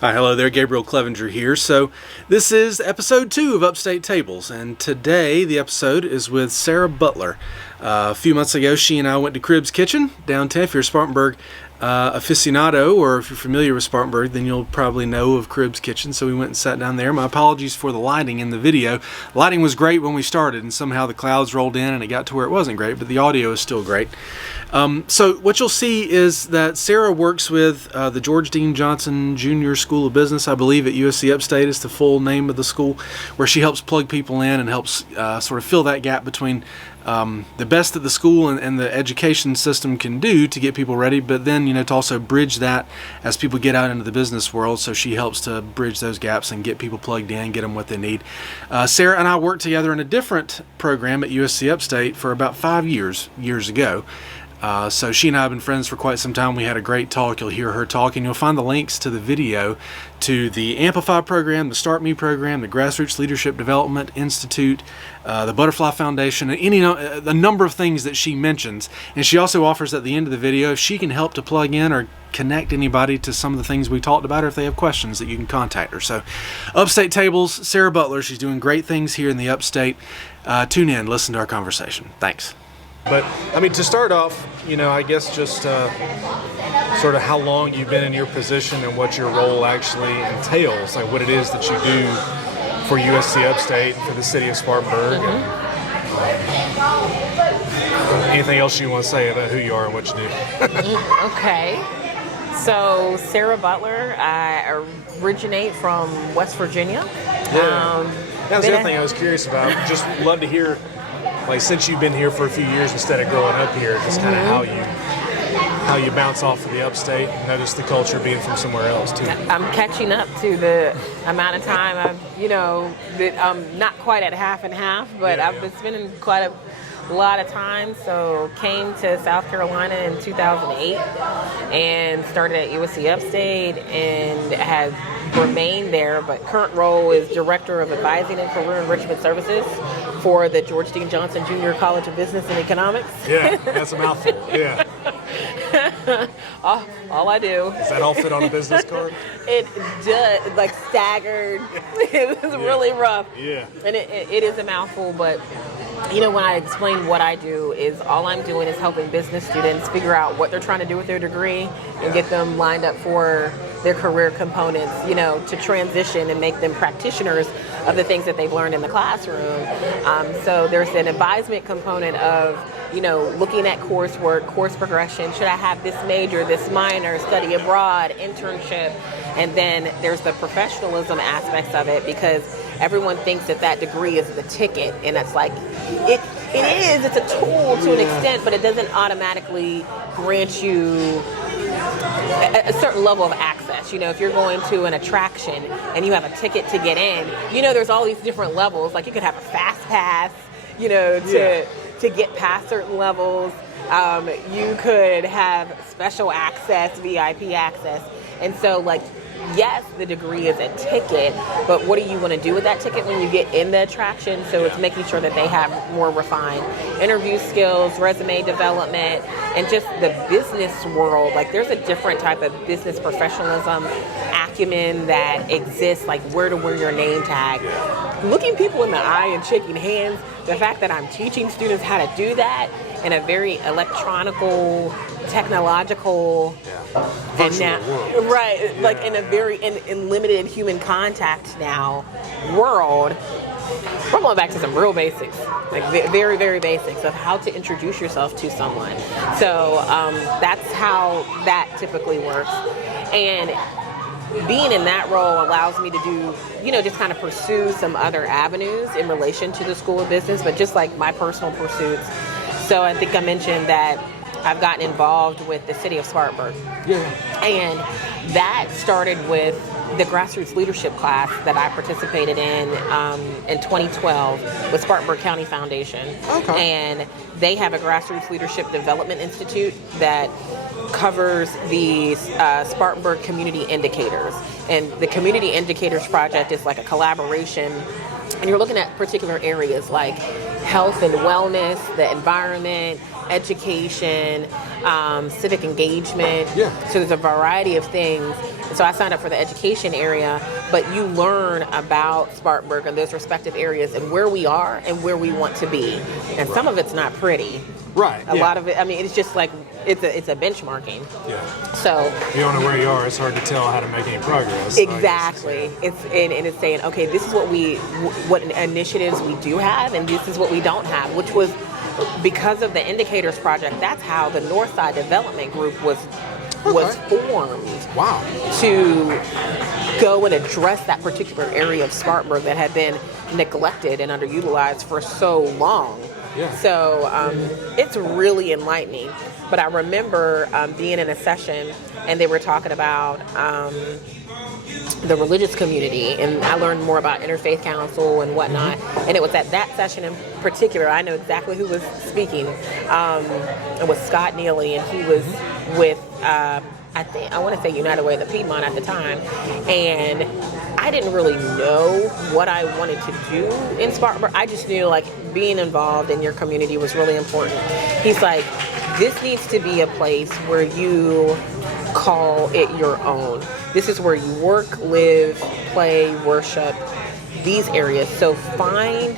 Hi, hello there, Gabriel Clevenger here. So this is episode 2 of Upstate Tables, and today the episode is with Sarah Butler. A few months ago, she and I went to Crib's Kitchen downtown. If you're a Spartanburg aficionado, or if you're familiar with Spartanburg, then you'll probably know of Crib's Kitchen. So we went and sat down there. My apologies for the lighting in the video. Lighting was great when we started, and somehow the clouds rolled in and it got to where it wasn't great, but the audio is still great. So what you'll see is that Sarah works with the George Dean Johnson Jr. School of Business, I believe at USC Upstate is the full name of the school, where she helps plug people in and helps sort of fill that gap between the best that the school and the education system can do to get people ready, but then, to also bridge that as people get out into the business world. So she helps to bridge those gaps and get people plugged in, get them what they need. Sarah and I worked together in a different program at USC Upstate for about 5 years ago. So she and I have been friends for quite some time. We had a great talk. You'll hear her talk, and you'll find the links to the video to the Amplify program, the Start Me program, the Grassroots Leadership Development Institute, the Butterfly Foundation, and a number of things that she mentions. And she also offers at the end of the video if she can help to plug in or connect anybody to some of the things we talked about, or if they have questions, that you can contact her. So Upstate Tables, Sarah Butler, she's doing great things here in the Upstate. Tune in, listen to our conversation. Thanks. But, to start off, I guess just sort of how long you've been in your position and what your role actually entails, like what it is that you do for USC Upstate, for the city of Spartanburg. And, anything else you want to say about who you are and what you do? Okay. So, Sarah Butler, I originate from West Virginia. Yeah. That was the other thing I was curious about. Just love to hear, since you've been here for a few years instead of growing up here, just kind of how you bounce off of the Upstate. Notice the culture being from somewhere else too. I'm catching up to the amount of time I'm not quite at half and half, but I've been spending quite a lot of time. So came to South Carolina in 2008 and started at USC Upstate and have remained there, but current role is Director of Advising and Career Enrichment Services for the George Dean Johnson Jr. College of Business and Economics. Yeah, that's a mouthful. Yeah. all I do. Does that all fit on a business card? It does, staggered. It's really rough. Yeah. And it is a mouthful, but when I explain what I do, is all I'm doing is helping business students figure out what they're trying to do with their degree and get them lined up for their career components, to transition and make them practitioners of the things that they've learned in the classroom. So there's an advisement component of, looking at coursework, course progression. Should I have this major, this minor, study abroad, internship? And then there's the professionalism aspects of it, because everyone thinks that degree is the ticket, and it's it's a tool to an extent, but it doesn't automatically grant you a certain level of access. If you're going to an attraction and you have a ticket to get in, there's all these different levels. Like you could have a fast pass, to get past certain levels. You could have special access, VIP access. And so, yes, the degree is a ticket, but what do you want to do with that ticket when you get in the attraction? So it's making sure that they have more refined interview skills, resume development, and just the business world. There's a different type of business professionalism acumen that exists, where to wear your name tag. Looking people in the eye and shaking hands, the fact that I'm teaching students how to do that in a very electronical, technological, and now, right, in a very in limited human contact now world, we're going back to some real basics, very, very basics of how to introduce yourself to someone. So that's how that typically works. And being in that role allows me to do, just kind of pursue some other avenues in relation to the School of Business, but just my personal pursuits. So I think I mentioned that I've gotten involved with the city of Spartanburg. Yeah. And that started with the grassroots leadership class that I participated in 2012 with Spartanburg County Foundation. Okay. And they have a grassroots leadership development institute that covers the Spartanburg Community Indicators. And the Community Indicators project is a collaboration, and you're looking at particular areas like health and wellness, the environment, education, civic engagement. Yeah. So there's a variety of things. So I signed up for the education area, but you learn about Spartanburg and those respective areas and where we are and where we want to be. And some of it's not pretty. Right. A lot of it, I mean, it's just like, it's a benchmarking. Yeah. So if you don't know where you are, it's hard to tell how to make any progress. Exactly. It's and it's saying, okay, this is what initiatives we do have, and this is what we don't have, which was because of the Indicators Project. That's how the Northside Development Group was formed. Wow. To go and address that particular area of Spartanburg that had been neglected and underutilized for so long. Yeah. So it's really enlightening. But I remember being in a session and they were talking about the religious community, and I learned more about interfaith council and whatnot. And it was at that session in particular, I know exactly who was speaking. It was Scott Neely, and he was with I want to say United Way of the Piedmont at the time, and I didn't really know what I wanted to do in Spartanburg. I just knew like being involved in your community was really important. He's like, this needs to be a place where you call it your own. This is where you work, live, play, worship, these areas. So find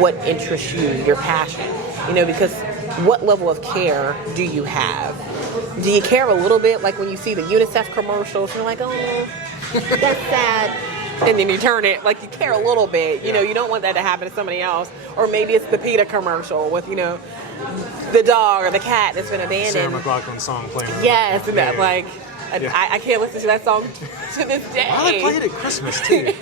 what interests you, your passion, because what level of care do you have? Do you care a little bit? Like when you see the UNICEF commercials, you're like, oh, that's sad. And then you turn it, like you care a little bit. You don't want that to happen to somebody else. Or maybe it's the PETA commercial with, the dog or the cat that's been abandoned. Sarah McLachlan's song playing. Yes, and that, like, I can't listen to that song to this day. Why they play it at Christmas too?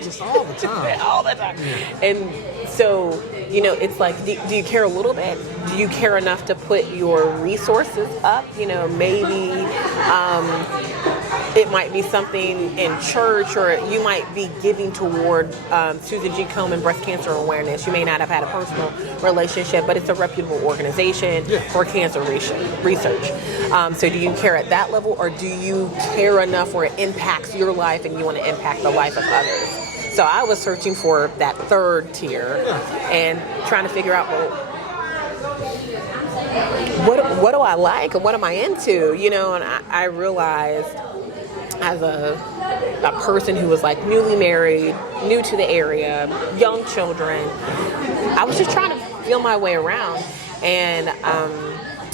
Just all the time. All the time. Yeah. And so, it's like, do you care a little bit? Do you care enough to put your resources up? Maybe it might be something in church, or you might be giving toward Susan G. Komen breast cancer awareness. You may not have had a personal relationship, but it's a reputable organization for cancer research. So do you care at that level, or do you care enough where it impacts your life and you want to impact the life of others? So I was searching for that third tier and trying to figure out, what do I like and what am I into? And I realized as a person who was like newly married, new to the area, young children, I was just trying to feel my way around. And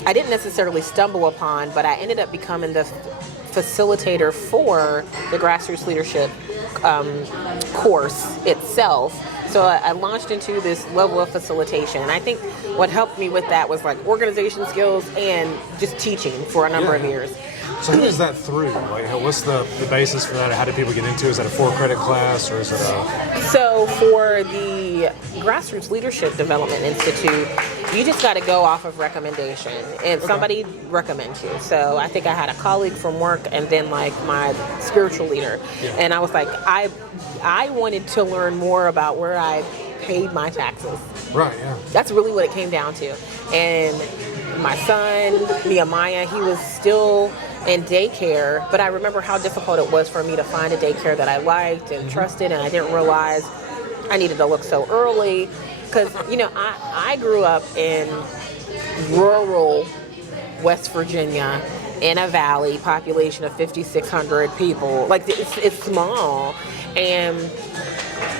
I didn't necessarily stumble upon, but I ended up becoming the facilitator for the grassroots leadership course itself. So I launched into this level of facilitation, and I think what helped me with that was like organization skills and just teaching for a number of years. So who is that through? Like, what's the basis for that? How do people get into it? Is that a 4-credit class, or is it a... So for the Grassroots Leadership Development Institute, you just got to go off of recommendation, and somebody recommends you. So I think I had a colleague from work, and then like my spiritual leader, and I was like, I wanted to learn more about where I paid my taxes. Right. Yeah. That's really what it came down to. And my son Nehemiah, he was still in daycare, but I remember how difficult it was for me to find a daycare that I liked and trusted, and I didn't realize I needed to look so early, because I grew up in rural West Virginia in a valley, population of 5,600 people. Like it's small, and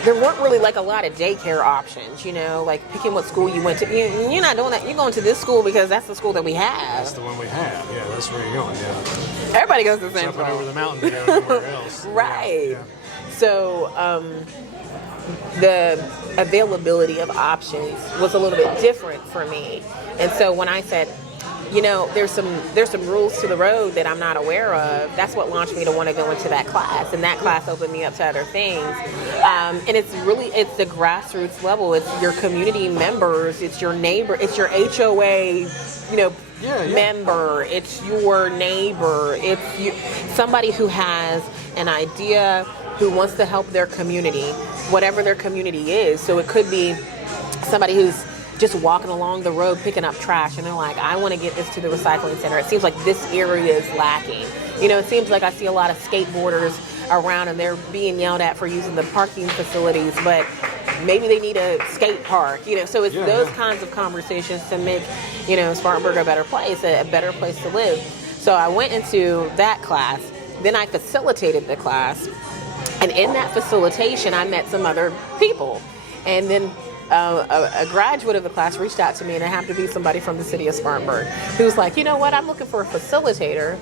there weren't really like a lot of daycare options, like picking what school you went to. You're not doing that. You're going to this school because that's the school that we have. That's the one we have. Yeah, that's where you're going. Yeah. Everybody goes to the same school. school. Over the mountain to go somewhere else. Right. Yeah. So the availability of options was a little bit different for me. And so when I said, there's some rules to the road that I'm not aware of, that's what launched me to want to go into that class. And that class opened me up to other things. And it's the grassroots level. It's your community members. It's your neighbor. It's your HOA, member. It's your neighbor. It's somebody who has an idea, who wants to help their community, whatever their community is. So it could be somebody who's just walking along the road picking up trash, and they're like, I want to get this to the recycling center. It seems like this area is lacking. It seems like I see a lot of skateboarders around and they're being yelled at for using the parking facilities, but maybe they need a skate park, so it's those kinds of conversations to make, Spartanburg a better place to live. So I went into that class, then I facilitated the class, and in that facilitation I met some other people, and then a graduate of the class reached out to me, and it happened to be somebody from the city of Spartanburg who was like, you know what, I'm looking for a facilitator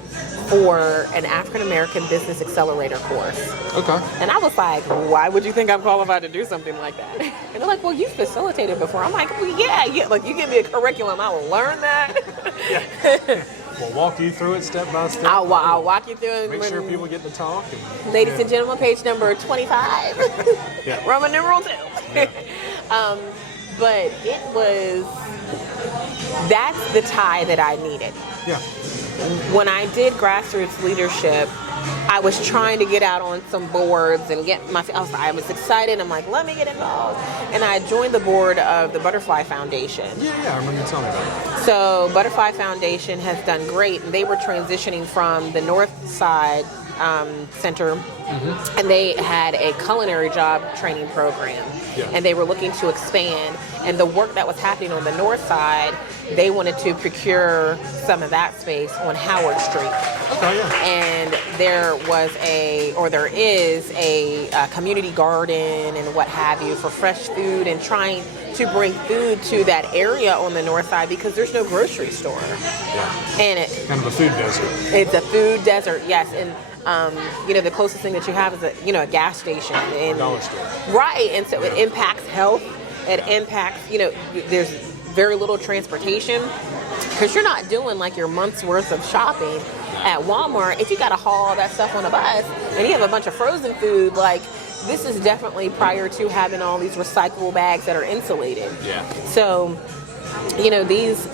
for an African American business accelerator course. Okay. And I was like, why would you think I'm qualified to do something like that? And they're like, well, you facilitated before. I'm like, well, yeah, like you give me a curriculum, I will learn that. We'll walk you through it step by step. I'll walk you through it. Make sure people get to talk. Ladies and gentlemen, page number 25. Roman numeral 2. But that's the tie that I needed. Yeah. When I did grassroots leadership, I was trying to get out on some boards and I was excited. I'm like, let me get involved. And I joined the board of the Butterfly Foundation. Yeah, I remember you telling me about it. So Butterfly Foundation has done great. And they were transitioning from the North Side Center, and they had a culinary job training program, and they were looking to expand. And the work that was happening on the north side, they wanted to procure some of that space on Howard Street. Okay, yeah. And there is a community garden and what have you for fresh food, and trying to bring food to that area on the north side because there's no grocery store. Yeah. And it's kind of a food desert. It's a food desert, yes. And the closest thing that you have is a gas station and dollar store. Right, and so it impacts health. It impacts, there's very little transportation because you're not doing like your month's worth of shopping at Walmart. If you got to haul all that stuff on a bus and you have a bunch of frozen food, like this is definitely prior to having all these recyclable bags that are insulated. Yeah. So, these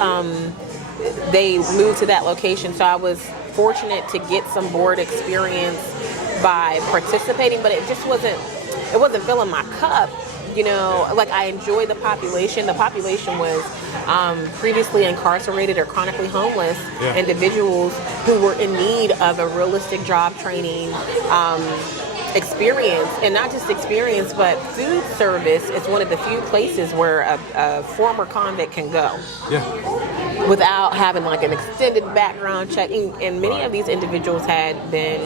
they moved to that location. So I was fortunate to get some board experience by participating, but it just wasn't filling my cup. Like I enjoy the population. The population was previously incarcerated or chronically homeless individuals who were in need of a realistic job training experience, and not just experience, but food service is one of the few places where a former convict can go. Yeah. Without having like an extended background check. And many of these individuals had been,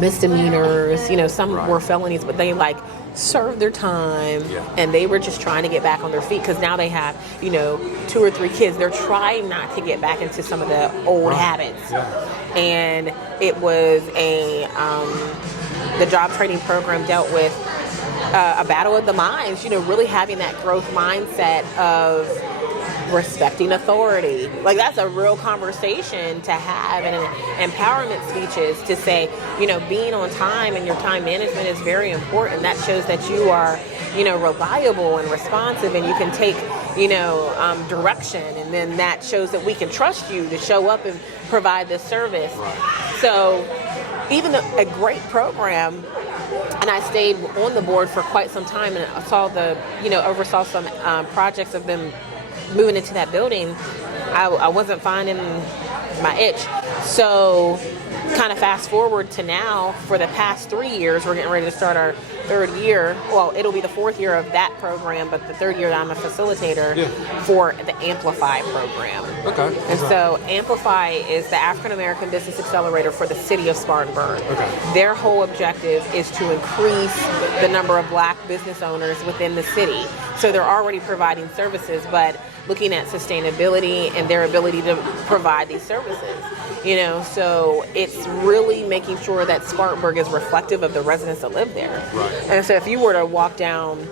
misdemeanors, some were felonies, but they served their time and they were just trying to get back on their feet because now they have, 2 or 3 kids. They're trying not to get back into some of the old habits. Yeah. And it was the job training program dealt with a battle of the minds, really having that growth mindset of respecting authority. Like that's a real conversation to have, and empowerment speeches to say, being on time and your time management is very important. That shows that you are, reliable and responsive, and you can take, direction, and then that shows that we can trust you to show up and provide this service. Right. So even a great program, and I stayed on the board for quite some time, and I saw oversaw some projects of them moving into that building. I wasn't finding my itch. So kind of fast forward to now, for the past 3 years, we're getting ready to start our 3rd year. Well, it'll be the 4th year of that program, but the 3rd year I'm a facilitator for the Amplify program. Okay. And so Amplify is the African American Business Accelerator for the city of Spartanburg. Okay. Their whole objective is to increase the number of Black business owners within the city. So they're already providing services, but looking at sustainability and their ability to provide these services. So it's really making sure that Spartanburg is reflective of the residents that live there. Right. And so if you were to walk down,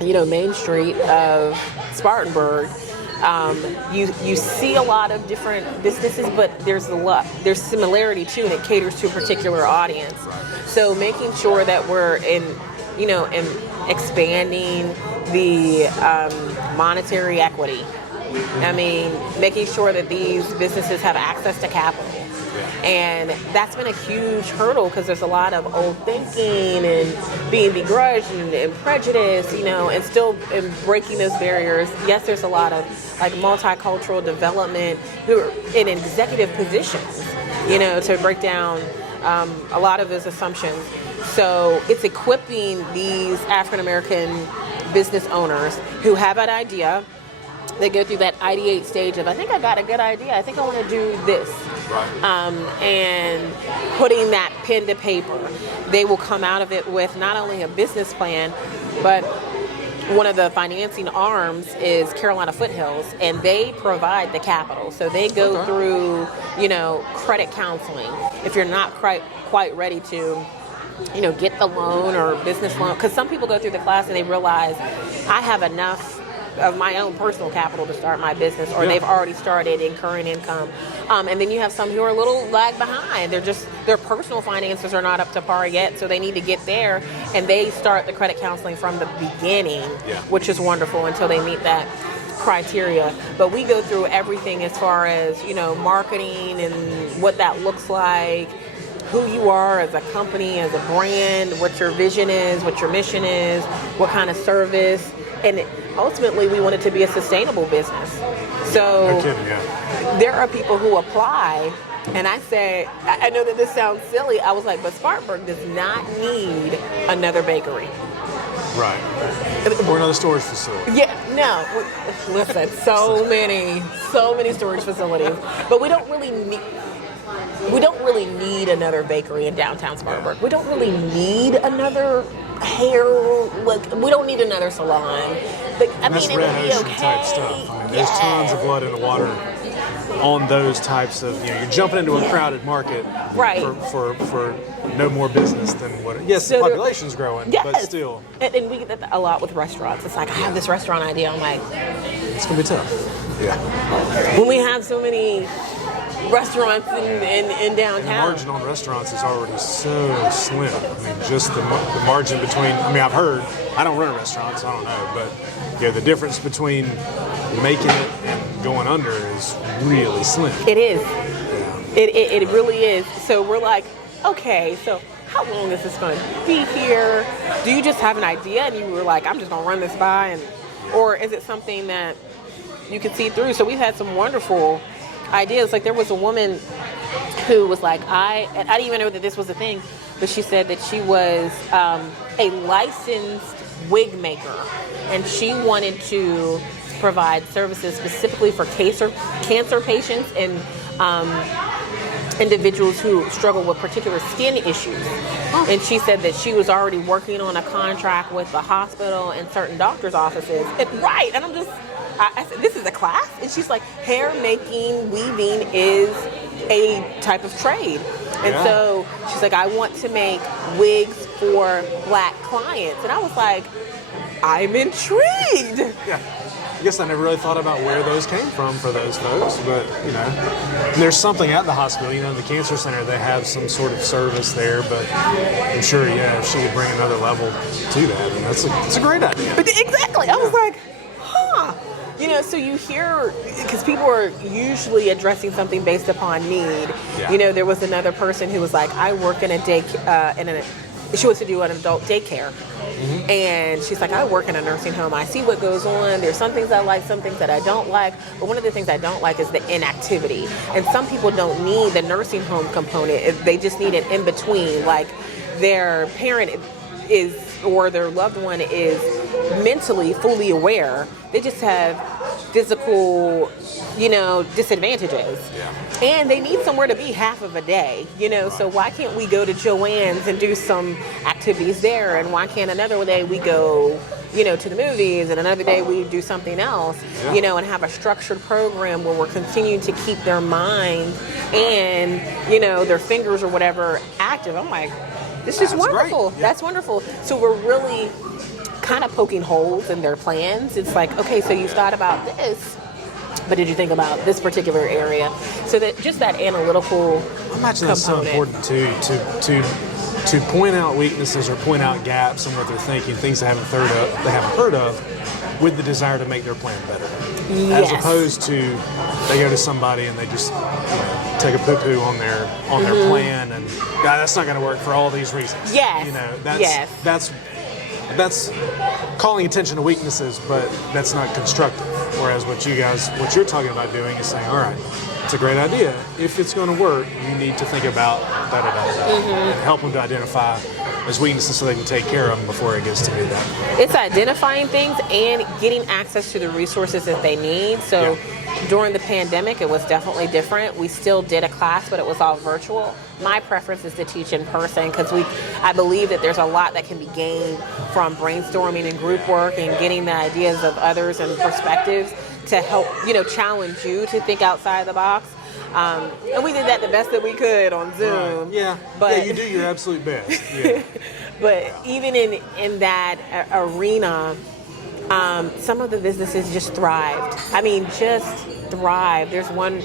Main Street of Spartanburg, you see a lot of different businesses, but there's similarity too, and it caters to a particular audience. Right. So making sure that we're in expanding the monetary equity. I mean, making sure that these businesses have access to capital. And that's been a huge hurdle because there's a lot of old thinking and being begrudged and prejudice, and still breaking those barriers. Yes, there's a lot of multicultural development who are in executive positions, to break down a lot of is assumptions. So it's equipping these African American business owners who have an idea. They go through that ideate stage of, I think I got a good idea. I think I want to do this. Right. And putting that pen to paper. They will come out of it with not only a business plan, but one of the financing arms is Carolina Foothills, and they provide the capital. So they go through, credit counseling. If you're not quite ready to, get the loan or business loan, because some people go through the class and they realize I have enough of my own personal capital to start my business, or they've already started incurring income. And then you have some who are a little lag behind. Their personal finances are not up to par yet, so they need to get there, and they start the credit counseling from the beginning, which is wonderful until they meet that criteria. But we go through everything as far as, marketing and what that looks like, who you are as a company, as a brand, what your vision is, what your mission is, what kind of service. And ultimately, we want it to be a sustainable business. So No kidding, there are people who apply, and I say, I know that this sounds silly. I was like, but Spartanburg does not need another bakery. Right. Or another storage facility. Yeah, no. Listen, so many storage facilities, but we don't really need another bakery in downtown Spartanburg. We don't really need another hair, we don't need another salon. But I mean, it would be okay. Type stuff. I mean, there's tons of blood in the water on those types of, you're jumping into a crowded market for no more business than what, yes, the population's growing, but still. And we get that a lot with restaurants. It's like, I have this restaurant idea. I'm like, it's going to be tough. Yeah. When we have so many restaurants in downtown. And the margin on restaurants is already so slim. I mean, just the margin between, I've heard, I don't run a restaurant, so I don't know, but the difference between making it and going under is really slim. It is. Yeah. It really is. So we're like, okay, so how long is this going to be here? Do you just have an idea and you were like, I'm just going to run this by? Or is it something that you can see through? So we've had some wonderful ideas. Like there was a woman who was like, I didn't even know that this was a thing, but she said that she was a licensed wig maker, and she wanted to provide services specifically for cancer patients and individuals who struggle with particular skin issues. And she said that she was already working on a contract with the hospital and certain doctors' offices. And I'm just, I said, this is a class? And she's like, hair making, weaving is a type of trade. And so she's like, I want to make wigs for Black clients. And I was like, I'm intrigued. Yeah. I guess I never really thought about where those came from for those folks, but there's something at the hospital. The cancer center, they have some sort of service there, but I'm sure, if she could bring another level to that, that's a great idea. Exactly. I was like, huh. So you hear, because people are usually addressing something based upon need. Yeah. There was another person who was like, I work in she wants to do an adult daycare. Mm-hmm. And she's like, I work in a nursing home. I see what goes on. There's some things I like, some things that I don't like. But one of the things I don't like is the inactivity. And some people don't need the nursing home component. They just need an in-between. Like their parent is, or their loved one is mentally fully aware. They just have physical, disadvantages. Yeah. And they need somewhere to be half of a day, so why can't we go to Joanne's and do some activities there? And why can't another day we go, to the movies, and another day we do something else, and have a structured program where we're continuing to keep their mind and, their fingers or whatever active. I'm like, this is wonderful. Yeah. That's wonderful. So we're really kind of poking holes in their plans. It's like, okay, so you thought about this, but did you think about this particular area? So that just that analytical I imagine that's so important too, to point out weaknesses or point out gaps in what they're thinking, things they haven't heard of, with the desire to make their plan better. Yes. As opposed to they go to somebody and they just take a poo-poo on their plan, and that's not going to work for all these reasons. Yes. That's calling attention to weaknesses, but that's not constructive. Whereas what you're talking about doing is saying, all right, that's a great idea. If it's going to work, you need to think about and help them to identify as weaknesses so they can take care of them before it gets to be that. It's identifying things and getting access to the resources that they need. So during the pandemic, it was definitely different. We still did a class, but it was all virtual. My preference is to teach in person because I believe that there's a lot that can be gained from brainstorming and group work and getting the ideas of others and perspectives to help, challenge you to think outside the box. And we did that the best that we could on Zoom. Right. Yeah, but you do your absolute best. Yeah. But even in that arena, some of the businesses just thrived. I mean, just thrived. There's one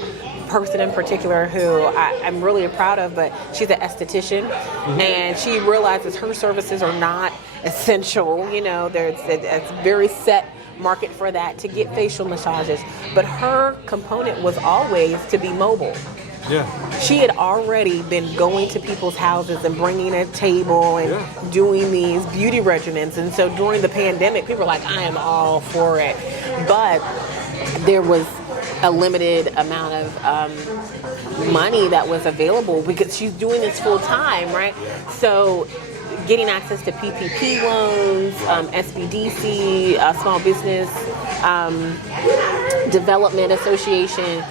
person in particular who I'm really proud of, but she's an esthetician, and she realizes her services are not essential. There's a very set market for that to get facial massages, but her component was always to be mobile. Yeah. She had already been going to people's houses and bringing a table and doing these beauty regimens. And so during the pandemic, people were like, I am all for it. But there was a limited amount of money that was available because she's doing this full time, right? So getting access to PPP loans, SBDC, Small Business Development Association,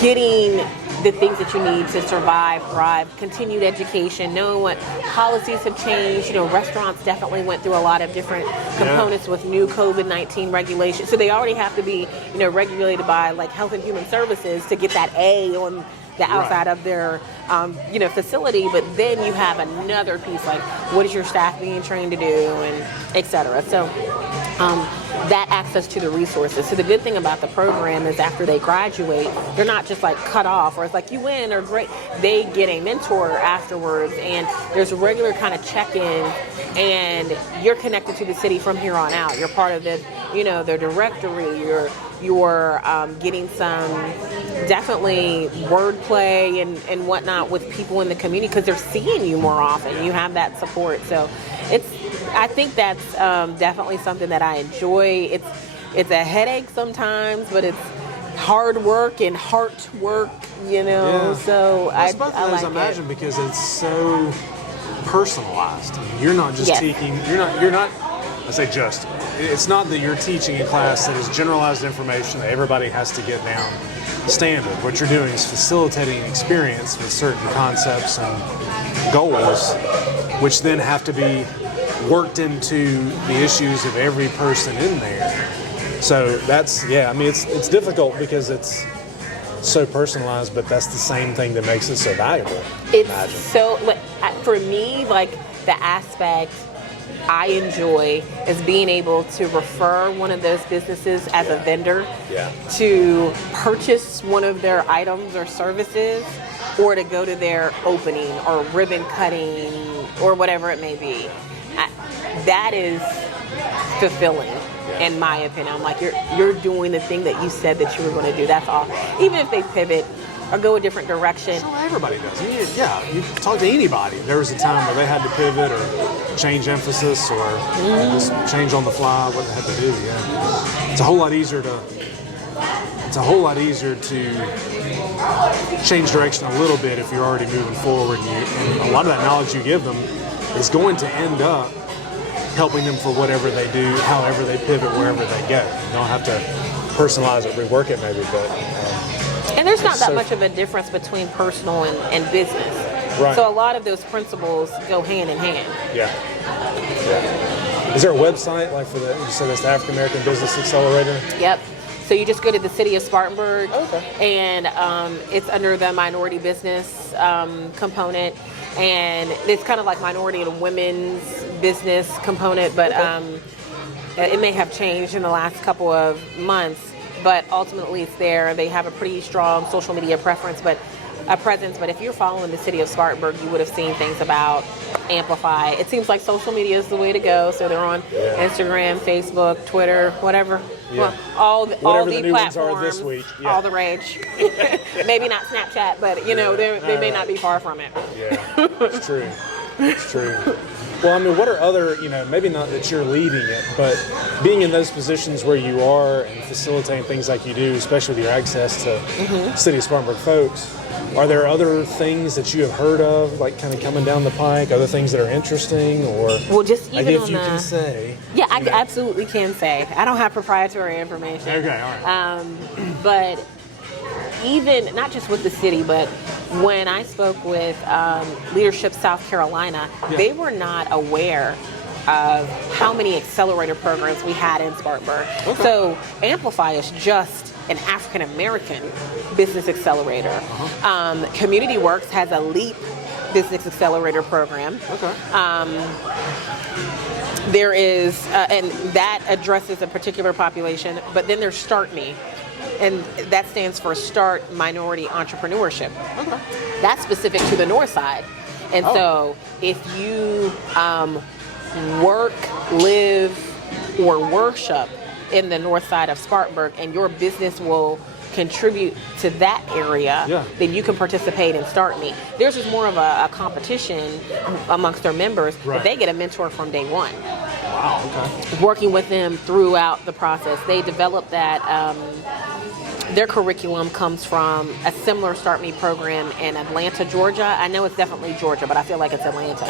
getting the things that you need to survive, thrive, continued education, knowing what policies have changed. Restaurants definitely went through a lot of different components with new COVID-19 regulations. So they already have to be, regulated by like Health and Human Services to get that A on the outside of their, facility. But then you have another piece like, what is your staff being trained to do, and et cetera. So that access to the resources. So the good thing about the program is after they graduate, they're not just like cut off or it's like you win or great. They get a mentor afterwards, and there's a regular kind of check-in, and you're connected to the city from here on out. You're part of the, their directory. You're getting some definitely wordplay and whatnot with people in the community because they're seeing you more often. You have that support. So I think that's definitely something that I enjoy. It's a headache sometimes, but it's hard work and heart work, Yeah. So I like imagine it. because it's so personalized. You're not just teaching. You're not. I say just. It's not that you're teaching a class that is generalized information that everybody has to get down standard. What you're doing is facilitating an experience with certain concepts and goals, which then have to be worked into the issues of every person in there. So that's, it's difficult because it's so personalized, but that's the same thing that makes it so valuable. It's so, for me, like the aspect I enjoy is being able to refer one of those businesses as a vendor to purchase one of their items or services, or to go to their opening or ribbon cutting or whatever it may be. That is fulfilling, in my opinion. I'm like, you're doing the thing that you said that you were going to do. That's all. Even if they pivot or go a different direction. So everybody does. You talk to anybody. There was a time where they had to pivot or change emphasis or just change on the fly what they had to do. Yeah, it's a whole lot easier to change direction a little bit if you're already moving forward. And a lot of that knowledge you give them is going to end up helping them for whatever they do, however they pivot, wherever they go. You don't have to personalize it, rework it maybe, but... and there's not that much of a difference between personal and business. Right. So a lot of those principles go hand in hand. Yeah. Is there a website, like for you said that's the African American Business Accelerator? Yep. So you just go to the city of Spartanburg, okay. and it's under the minority business component. And it's kind of like minority and women's business component, but it may have changed in the last couple of months. But ultimately, it's there. They have a pretty strong social media presence. But if you're following the city of Spartanburg, you would have seen things about Amplify. It seems like social media is the way to go. So they're on Instagram, Facebook, Twitter, whatever. Yeah. Well, all the new platforms, ones are this week. Yeah. all the rage. Maybe not Snapchat, but they may not be far from it. Yeah, it's true. It's true. Well, I mean, what are other, maybe not that you're leading it, but being in those positions where you are and facilitating things like you do, especially with your access to City of Spartanburg folks, are there other things that you have heard of, like kind of coming down the pike, other things that are interesting, or well, just even if you can say? Yeah, I absolutely can say. I don't have proprietary information. Okay, all right. But even, not just with the city, but when I spoke with Leadership South Carolina, they were not aware of how many accelerator programs we had in Spartanburg. Okay. So Amplify is just an African American business accelerator. Community Works has a LEAP business accelerator program. Okay. There is, and that addresses a particular population, but then there's Start Me, and that stands for Start Minority Entrepreneurship. Okay. That's specific to the North Side. And so if you work, live, or worship in the North Side of Spartanburg and your business will contribute to that area, then you can participate in Start Me. Theirs is more of a competition amongst their members, but they get a mentor from day one. Wow, okay. Working with them throughout the process. They develop that, their curriculum comes from a similar Start Me program in Atlanta, Georgia. I know it's definitely Georgia, but I feel like it's Atlanta.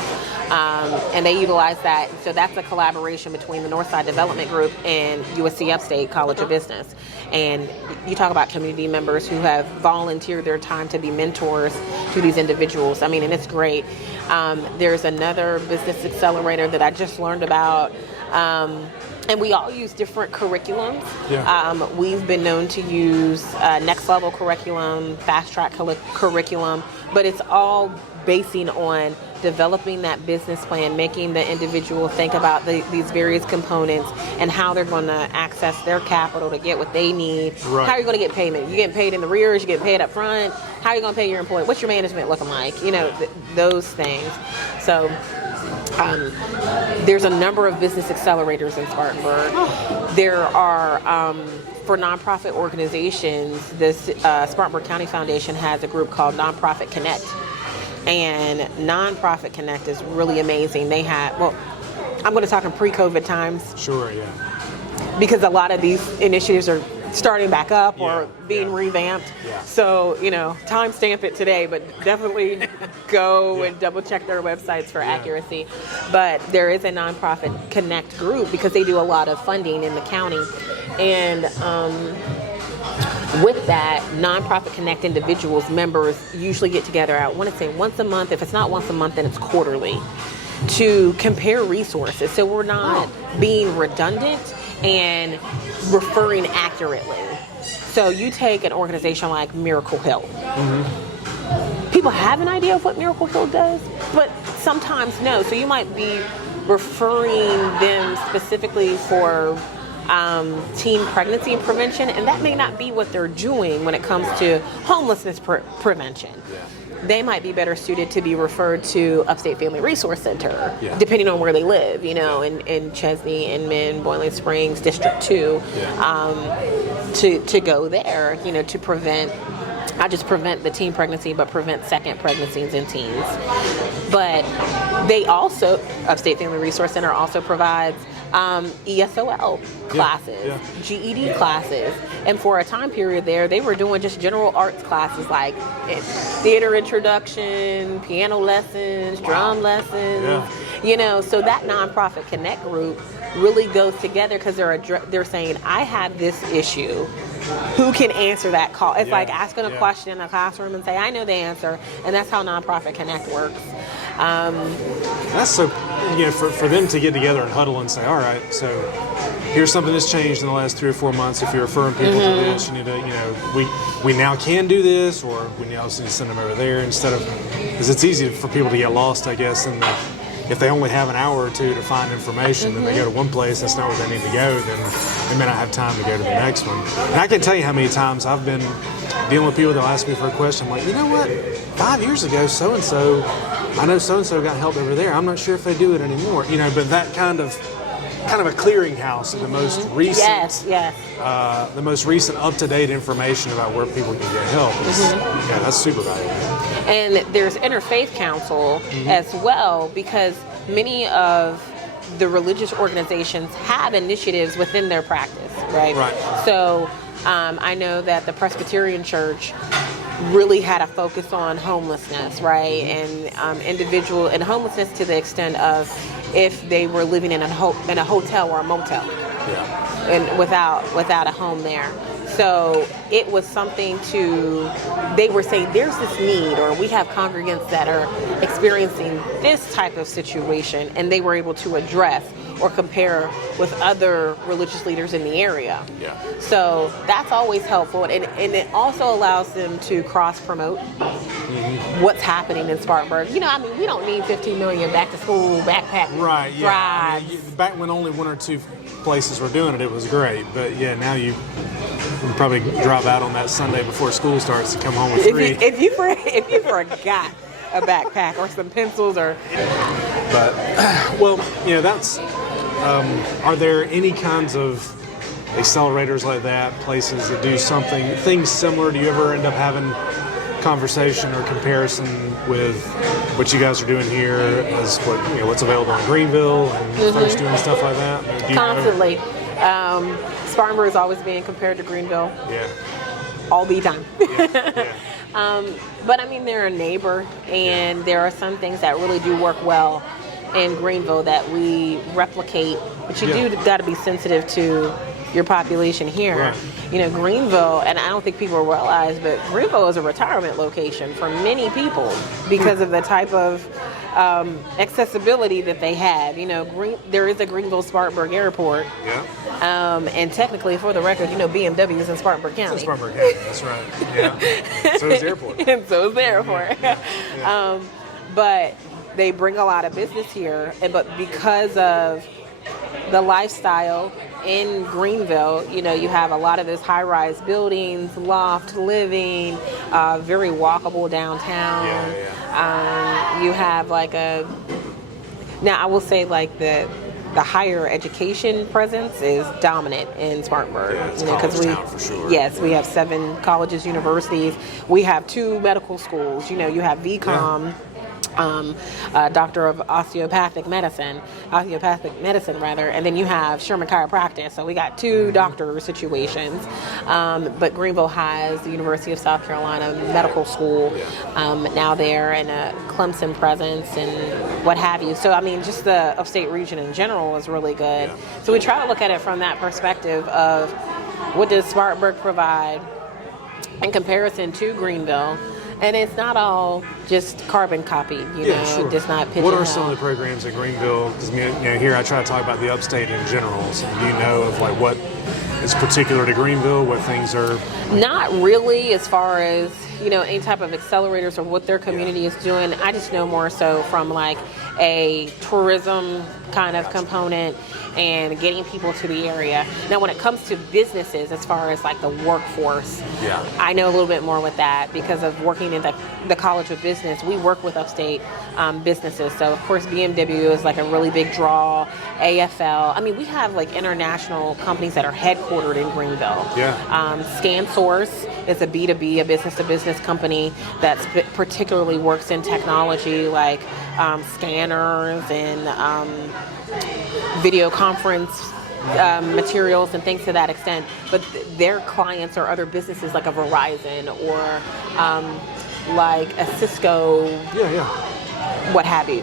And they utilize that. So that's a collaboration between the Northside Development Group and USC Upstate College of Business. And you talk about community members who have volunteered their time to be mentors to these individuals. I mean, and it's great. There's another business accelerator that I just learned about. And we all use different curriculums. We've been known to use next level curriculum, fast track curriculum, but it's all basing on developing that business plan, making the individual think about these various components and how they're going to access their capital to get what they need. Right. How are you going to get payment? You getting paid in the rears? You getting paid up front? How are you going to pay your employee? What's your management looking like? Those things. So there's a number of business accelerators in Spartanburg. There are, for nonprofit organizations, this Spartanburg County Foundation has a group called Nonprofit Connect. And Nonprofit Connect is really amazing. They have, I'm going to talk in pre-COVID times. Sure, yeah. Because a lot of these initiatives are starting back up or being revamped. Yeah. So, timestamp it today, but definitely go and double check their websites for accuracy. But there is a Nonprofit Connect group because they do a lot of funding in the county. And with that, Nonprofit Connect individuals, members usually get together, I want to say once a month. If it's not once a month, then it's quarterly, to compare resources. So we're not being redundant and referring accurately. So you take an organization like Miracle Hill. People have an idea of what Miracle Hill does, but sometimes no. So you might be referring them specifically for teen pregnancy prevention, and that may not be what they're doing when it comes to homelessness prevention. They might be better suited to be referred to Upstate Family Resource Center, depending on where they live, in Chesney, Inman, Boiling Springs, District 2, to go there, to prevent, not just prevent the teen pregnancy, but prevent second pregnancies in teens. But they also, Upstate Family Resource Center also provides ESOL classes, GED classes, and for a time period there, they were doing just general arts classes like theater introduction, piano lessons, drum lessons, so that Nonprofit Connect group really goes together because they're saying, I have this issue. Who can answer that call? It's like asking a question in a classroom and say, I know the answer, and that's how Nonprofit Connect works. That's so, for them to get together and huddle and say, all right, so here's something that's changed in the last 3 or 4 months. If you're referring people to this, you need to, we now can do this, or we now need to send them over there instead of, because it's easy for people to get lost, I guess, in if they only have an hour or two to find information, then they go to one place, that's not where they need to go, then they may not have time to go to the next one. And I can tell you how many times I've been dealing with people that'll ask me for a question. I'm like, you know what, 5 years ago, so-and-so, I know so-and-so got help over there. I'm not sure if they do it anymore. But that kind of a clearinghouse of the most recent, the most recent up-to-date information about where people can get help. That's super valuable. And there's interfaith counsel as well, because many of the religious organizations have initiatives within their practice, right? Right. So I know that the Presbyterian Church really had a focus on homelessness, right? And homelessness to the extent of if they were living in a hotel or a motel, and without a home there. So it was something they were saying there's this need, or we have congregants that are experiencing this type of situation, and they were able to address or compare with other religious leaders in the area. Yeah. So that's always helpful, and it also allows them to cross-promote what's happening in Spartanburg. You know, I mean, we don't need 15 million back-to-school backpack Right, yeah. drives. I mean, back when only one or two places were doing it, it was great. But yeah, now you probably drop out on that Sunday before school starts to come home with three. If you forgot a backpack or some pencils or... But, well, you know, that's... are there any kinds of accelerators like that, places that do things similar? Do you ever end up having conversation or comparison with what you guys are doing here as what's available in Greenville and folks doing stuff like that? Constantly. Spartanburg is always being compared to Greenville. Yeah. All the time. Yeah. But I mean, they're a neighbor, and there are some things that really do work well in Greenville that we replicate, but you do got to be sensitive to your population here. Right. You know, Greenville, and I don't think people realize, but Greenville is a retirement location for many people because of the type of accessibility that they have. You know, there is a Greenville-Spartanburg airport. Yeah. And technically, for the record, you know, BMW is in Spartanburg County. It's in Spartanburg County, that's right. Yeah. So is the airport. And so is the airport. Yeah. But they bring a lot of business here, but because of the lifestyle in Greenville, you know, you have a lot of those high-rise buildings, loft living, very walkable downtown. You have now I will say like the higher education presence is dominant in Spartanburg. Yeah, it's because college town for sure. Yes, we have 7 colleges, universities. We have 2 medical schools. You know, you have VCOM. Yeah. Doctor of osteopathic medicine, and then you have Sherman Chiropractic. So we got 2 doctor situations. But Greenville has the University of South Carolina Medical School now there, and a Clemson presence and what have you. So I mean, just the upstate region in general is really good. Yeah. So we try to look at it from that perspective of what does Spartanburg provide in comparison to Greenville. And it's not all just carbon copied, you know. Sure. Just not pigeonholed. What are some of the programs in Greenville? Because here I try to talk about the upstate in general. So do you know of what is particular to Greenville? What things are? Not really, as far as any type of accelerators or what their community is doing. I just know more so from a tourism kind of component and getting people to the area. Now, when it comes to businesses, as far as the workforce, I know a little bit more with that because of working in the College of Business. We work with upstate businesses. So, of course, BMW is a really big draw. AFL. I mean, we have international companies that are headquartered in Greenville. ScanSource is a B2B, a business-to-business company that particularly works in technology scanners and video conference materials and things to that extent. But their clients are other businesses like a Verizon or a Cisco, what have you.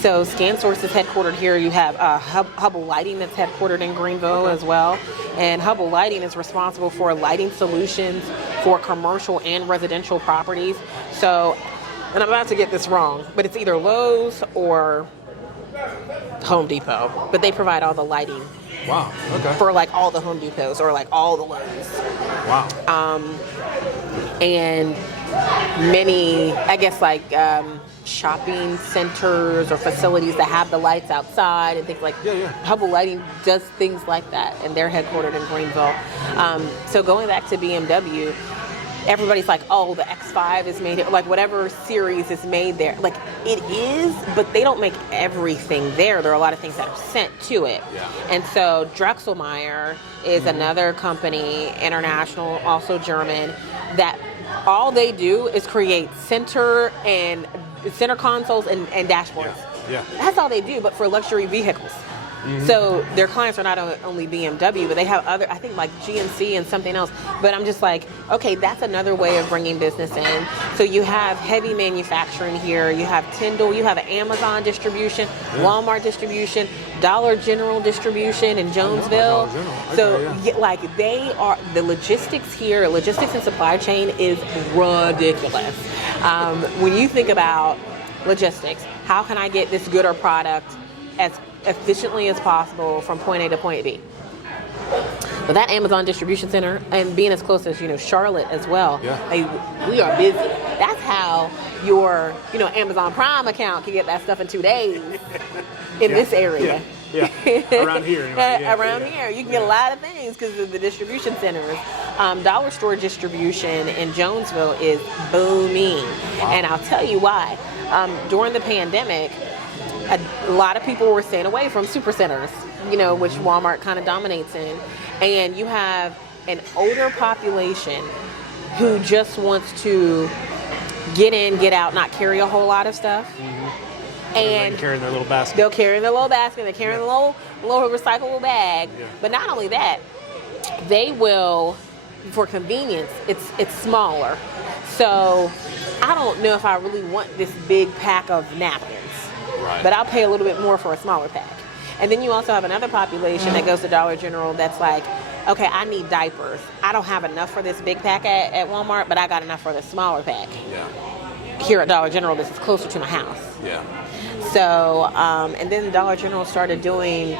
So ScanSource is headquartered here. You have Hubble Lighting that's headquartered in Greenville as well. And Hubble Lighting is responsible for lighting solutions for commercial and residential properties. So, and I'm about to get this wrong, but it's either Lowe's or Home Depot. But they provide all the lighting. Wow, okay. For all the Home Depots or all the Lowe's. Wow. And many, I guess, shopping centers or facilities that have the lights outside and things Hubble Lighting does things like that, and they're headquartered in Greenville. So going back to BMW, everybody's oh, the X5 is made here, whatever series is made there. It is, but they don't make everything there. There are a lot of things that are sent to it. Yeah. And so Drexelmeyer is another company, international, also German, that all they do is create center consoles and dashboards. Yeah. That's all they do, but for luxury vehicles. So their clients are not only BMW, but they have other, I think like GMC and something else. But I'm just like, okay, that's another way of bringing business in. So you have heavy manufacturing here. You have Tyndall. You have Amazon distribution, Walmart distribution, Dollar General distribution in Jonesville. Like they are, the logistics here, logistics and supply chain is ridiculous. When you think about logistics, how can I get this good or product as efficiently as possible from point A to point B? But that Amazon distribution center and being as close as, Charlotte as well, we are busy. That's how your, Amazon Prime account can get that stuff in 2 days in this area. Yeah. Around here. Anyway. Here. You can get a lot of things because of the distribution centers. Dollar store distribution in Jonesville is booming. Wow. And I'll tell you why. During the pandemic, a lot of people were staying away from supercenters, which Walmart kind of dominates in. And you have an older population who just wants to get in, get out, not carry a whole lot of stuff. And carrying their little basket. They'll carry their little basket. They're carrying the little recyclable bag. Yeah. But not only that, they will, for convenience, it's smaller. So I don't know if I really want this big pack of napkins. Right. But I'll pay a little bit more for a smaller pack. And then you also have another population that goes to Dollar General that's like, okay, I need diapers. I don't have enough for this big pack at Walmart, but I got enough for the smaller pack. Yeah. Here at Dollar General, this is closer to my house. Yeah. So, and then Dollar General started doing,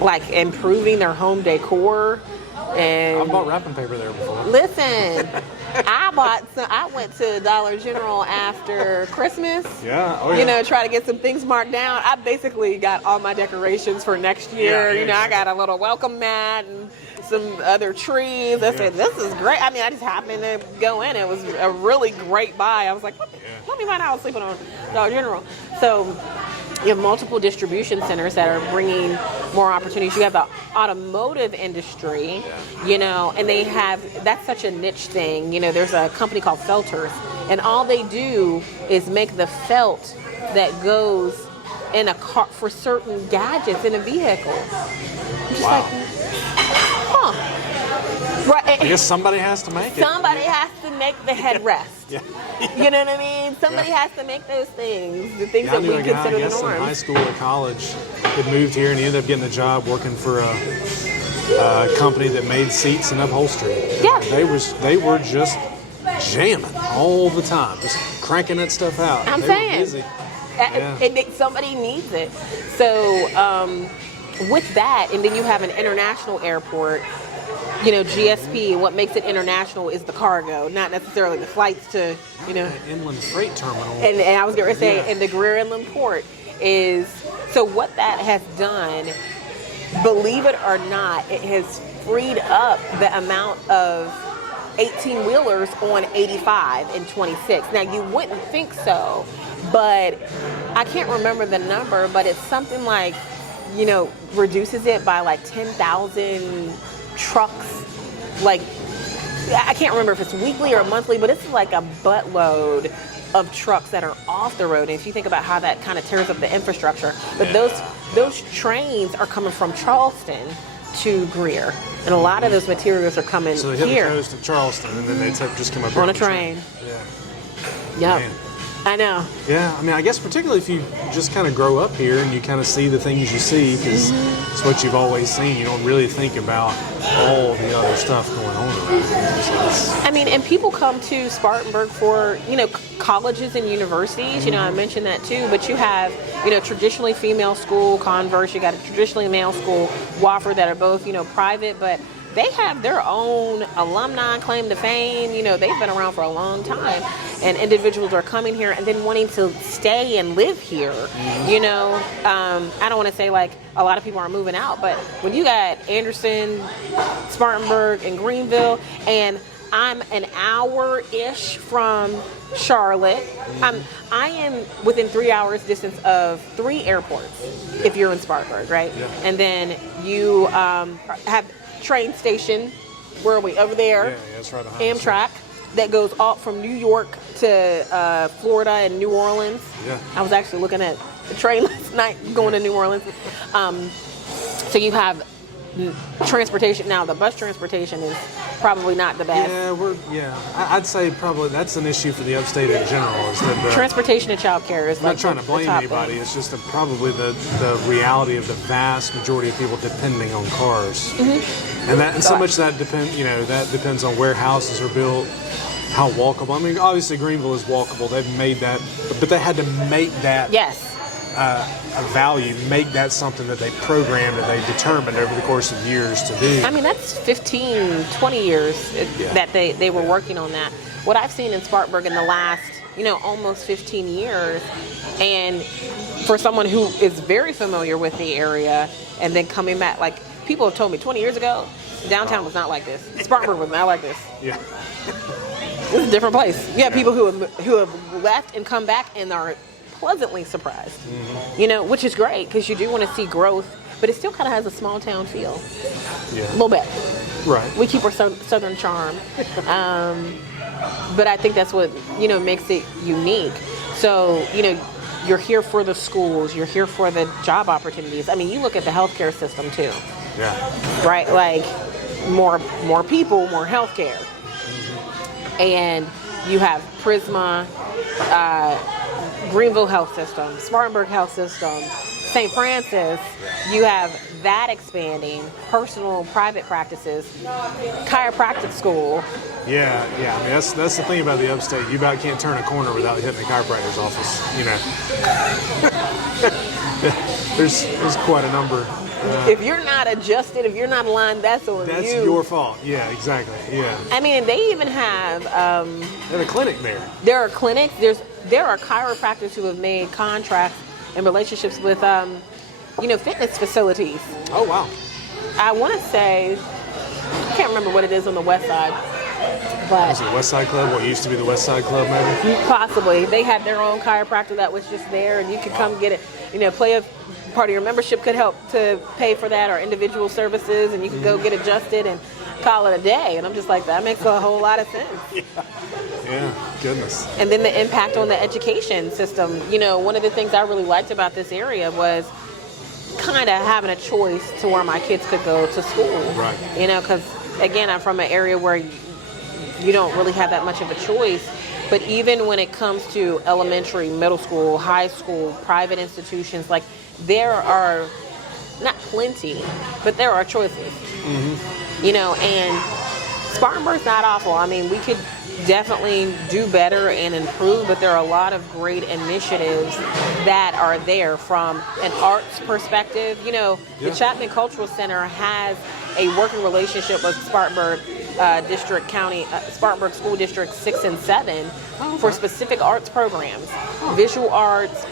like improving their home decor. And I bought wrapping paper there before. Listen, I went to Dollar General after Christmas. Yeah. Oh, yeah. Try to get some things marked down. I basically got all my decorations for next year. I got a little welcome mat and some other trees. I said, this is great. I mean, I just happened to go in. It was a really great buy. I was like, let me find out I was sleeping on Dollar General. So you have multiple distribution centers that are bringing more opportunities. You have the automotive industry, and they have, that's such a niche thing. There's a company called Felters, and all they do is make the felt that goes in a car for certain gadgets in a vehicle. I'm just like, right. I guess somebody has to make it. Somebody has to make the headrest. You know what I mean? Somebody has to make those things, the things that we consider the norm. In high school or college had moved here and he ended up getting a job working for a company that made seats and upholstery. Yeah. They were just jamming all the time, just cranking that stuff out. I'm saying. Were busy. And somebody needs it. So with that, and then you have an international airport. GSP, what makes it international is the cargo, not necessarily the flights to, Inland freight terminal. And I was going to say, and the Greer Inland Port is, so what that has done, believe it or not, it has freed up the amount of 18-wheelers on 85 and 26. Now, you wouldn't think so, but I can't remember the number, but it's something like, reduces it by like 10,000 trucks. Like, I can't remember if it's weekly or monthly, but it's like a buttload of trucks that are off the road. And if you think about how that kind of tears up the infrastructure, but those trains are coming from Charleston to Greer, and a lot of those materials are coming so they hit here. the coast of Charleston, and then they just come up on a train. Yep. Man. I know. Yeah, I mean, I guess particularly if you just kind of grow up here and you kind of see the things you see, because it's what you've always seen. You don't really think about all the other stuff going on around here. So I mean, and people come to Spartanburg for, colleges and universities. I mentioned that too. But you have, traditionally female school, Converse. You got a traditionally male school, Wofford, that are both, private, but they have their own alumni claim to fame. They've been around for a long time, and individuals are coming here and then wanting to stay and live here. I don't want to say like a lot of people are moving out, but when you got Anderson, Spartanburg, and Greenville, and I'm an hour-ish from Charlotte. I am within 3 hours distance of 3 airports if you're in Spartanburg, right? Yeah. And then you have train station, where are we, over there? Yeah, that's right behind Amtrak. that goes all from New York to Florida and New Orleans. Yeah. I was actually looking at the train last night going to New Orleans. So you have transportation. Now, the bus transportation is probably not the best. I'd say probably that's an issue for the upstate in general. Is that transportation and child care is I'm not trying to blame anybody. It's just probably the reality of the vast majority of people depending on cars, and so much that depends on where houses are built, how walkable. I mean, obviously Greenville is walkable. They've made that, but they had to make that. Yes. A value, make that something that they programmed and they determined over the course of years to do. I mean, that's 15, 20 years that they were working on that. What I've seen in Spartanburg in the last, almost 15 years, and for someone who is very familiar with the area, and then coming back, like, people have told me 20 years ago, downtown was not like this. Spartanburg was not like this. Yeah. It's a different place. You have people who have left and come back and are pleasantly surprised, which is great because you do want to see growth, but it still kind of has a small town feel. Yeah. A little bit. Right. We keep our southern charm, but I think that's what makes it unique. So you're here for the schools, you're here for the job opportunities. I mean, you look at the healthcare system too. Yeah. Right, like more people, more healthcare, and you have Prisma. Greenville Health System, Spartanburg Health System, St. Francis, you have that expanding, personal private practices, chiropractic school. Yeah. I mean, that's the thing about the upstate. You about can't turn a corner without hitting a chiropractor's office. There's quite a number. If you're not adjusted, if you're not aligned, that's on you. That's your fault. Yeah, exactly. Yeah. I mean, they even have. They have a clinic there. There are clinics. There are chiropractors who have made contracts and relationships with, fitness facilities. Oh wow. I want to say, I can't remember what it is on the west side, but Is it the West Side Club? What used to be the West Side Club, maybe? possibly they had their own chiropractor that was just there, and you could come get it. Play a part of your membership could help to pay for that, or individual services, and you could go get adjusted and call it a day. And I'm just like, that makes a whole lot of sense. Yeah, goodness. And then the impact on the education system. One of the things I really liked about this area was kind of having a choice to where my kids could go to school. Right. Because, again, I'm from an area where you don't really have that much of a choice. But even when it comes to elementary, middle school, high school, private institutions, like, there are not plenty, but there are choices. And Spartanburg's not awful. I mean, we could definitely do better and improve, but there are a lot of great initiatives that are there from an arts perspective. The Chapman Cultural Center has a working relationship with Spartanburg Spartanburg School District 6 and 7 for specific arts programs, visual arts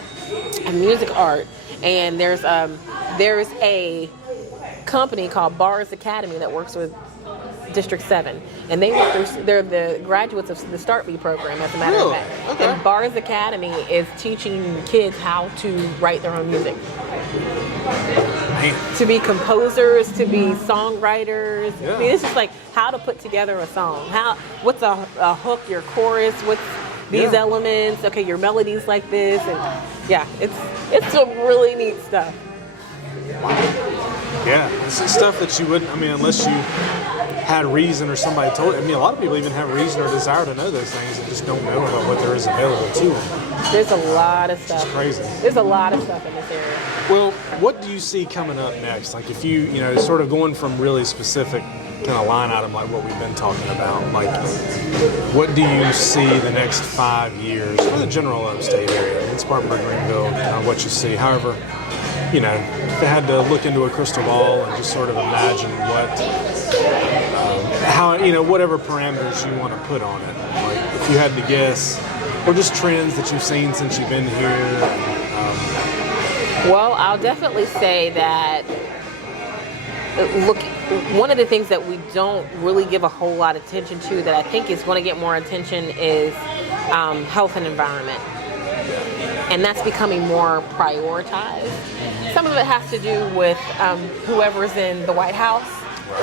and music art. And there's a company called Bars Academy that works with District 7, and they're the graduates of the Start Me program, as a matter of fact. Okay. And Bars Academy is teaching kids how to write their own music. Man. To be composers, to be songwriters. Yeah. I mean, it's just like how to put together a song. What's a hook, your chorus, what's these elements, okay, your melodies like this, and it's some really neat stuff. Yeah, it's stuff that you wouldn't, unless you had reason or somebody told you. A lot of people even have reason or desire to know those things and just don't know about what there is available to them. There's a lot of stuff. It's crazy. There's a lot of stuff in this area. Well, what do you see coming up next? Like, if you sort of going from really specific kind of line item like what we've been talking about, like, what do you see the next 5 years for the general upstate area in Spartanburg, Greenville, what you see? However, if you had to look into a crystal ball and just sort of imagine whatever parameters you want to put on it. Like, if you had to guess, or just trends that you've seen since you've been here. Well, I'll definitely say that, one of the things that we don't really give a whole lot of attention to that I think is going to get more attention is health and environment. And that's becoming more prioritized. Some of it has to do with whoever's in the White House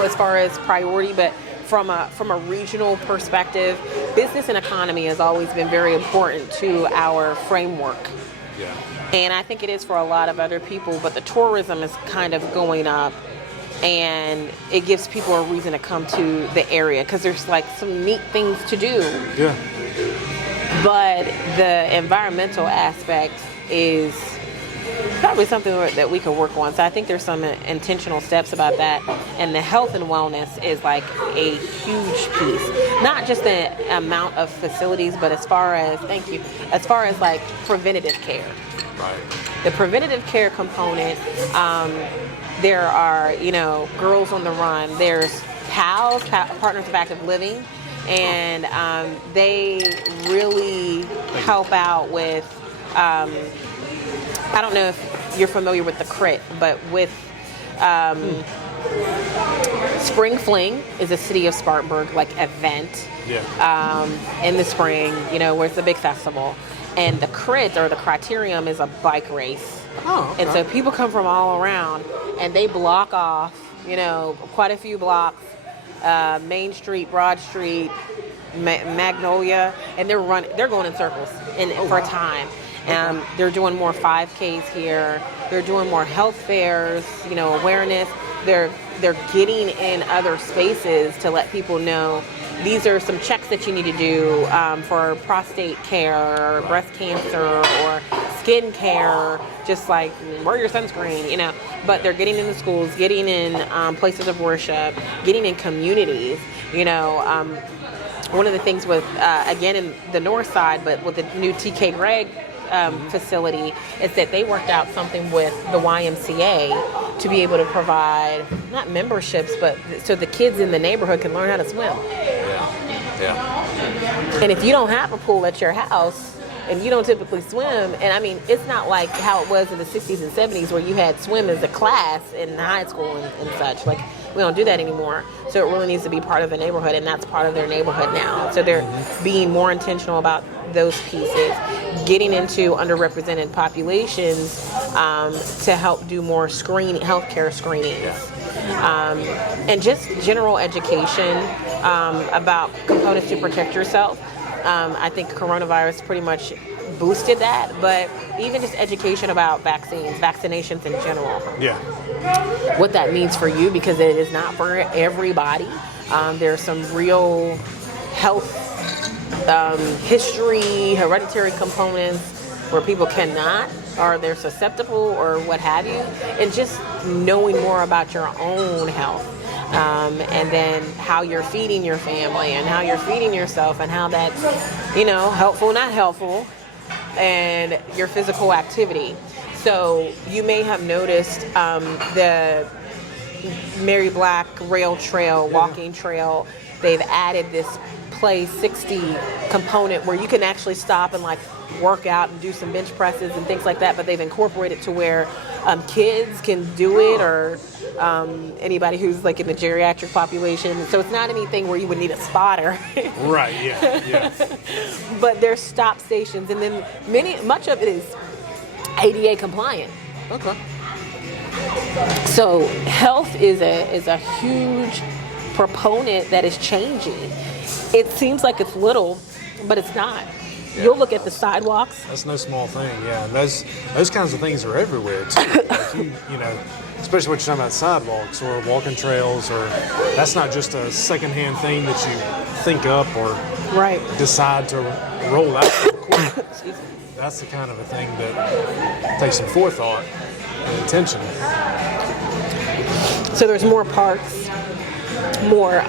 as far as priority, but from a regional perspective, business and economy has always been very important to our framework. Yeah. And I think it is for a lot of other people, but the tourism is kind of going up, and it gives people a reason to come to the area because there's like some neat things to do. Yeah. But the environmental aspect is probably something that we could work on. So I think there's some intentional steps about that. And the health and wellness is like a huge piece. Not just the amount of facilities, but as far as like preventative care. Right. The preventative care component, there are, Girls on the Run. There's PALS, Partners of Active Living, and they really help out with, I don't know if you're familiar with the CRIT, but with Spring Fling is a City of Spartanburg event in the spring, where it's a big festival. And the CRIT, or the Criterium, is a bike race. Oh, okay. And so people come from all around, and they block off, quite a few blocks, Main Street, Broad Street, Magnolia, and they're going in circles for time. They're doing more 5Ks here. They're doing more health fairs, awareness. They're getting in other spaces to let people know these are some checks that you need to do for prostate care, or breast cancer, or skin care, just like wear your sunscreen, But they're getting into schools, getting in places of worship, getting in communities, One of the things with, again, in the north side, but with the new TK Gregg facility, is that they worked out something with the YMCA to be able to provide, not memberships, but so the kids in the neighborhood can learn how to swim. Yeah. And if you don't have a pool at your house, and you don't typically swim, and I mean, it's not like how it was in the 60s and 70s where you had swim as a class in high school and such. Like, we don't do that anymore. So it really needs to be part of the neighborhood, and that's part of their neighborhood now. So they're being more intentional about those pieces, getting into underrepresented populations to help do more healthcare screenings. And just general education about components to protect yourself. I think coronavirus pretty much boosted that, but even just education about vaccinations in general. Yeah. What that means for you, because it is not for everybody. There's some real health history, hereditary components where people cannot, or they're susceptible, or what have you, and just knowing more about your own health. And then how you're feeding your family and how you're feeding yourself and how that's, helpful, not helpful, and your physical activity. So you may have noticed the Mary Black Rail Trail, walking trail, they've added this Play 60 component where you can actually stop and work out and do some bench presses and things like that, but they've incorporated to where kids can do it, or anybody who's in the geriatric population. So it's not anything where you would need a spotter. Right, yeah. But there's stop stations, and then much of it is ADA compliant. Okay. So health is a huge proponent that is changing. It seems like it's little, but it's not. Yeah. You'll look at the sidewalks. That's no small thing, yeah. And those kinds of things are everywhere too. Especially what you're talking about, sidewalks or walking trails, or that's not just a secondhand thing that you think up or decide to roll out real quick. That's the kind of a thing that takes some forethought and attention. So there's more parks, more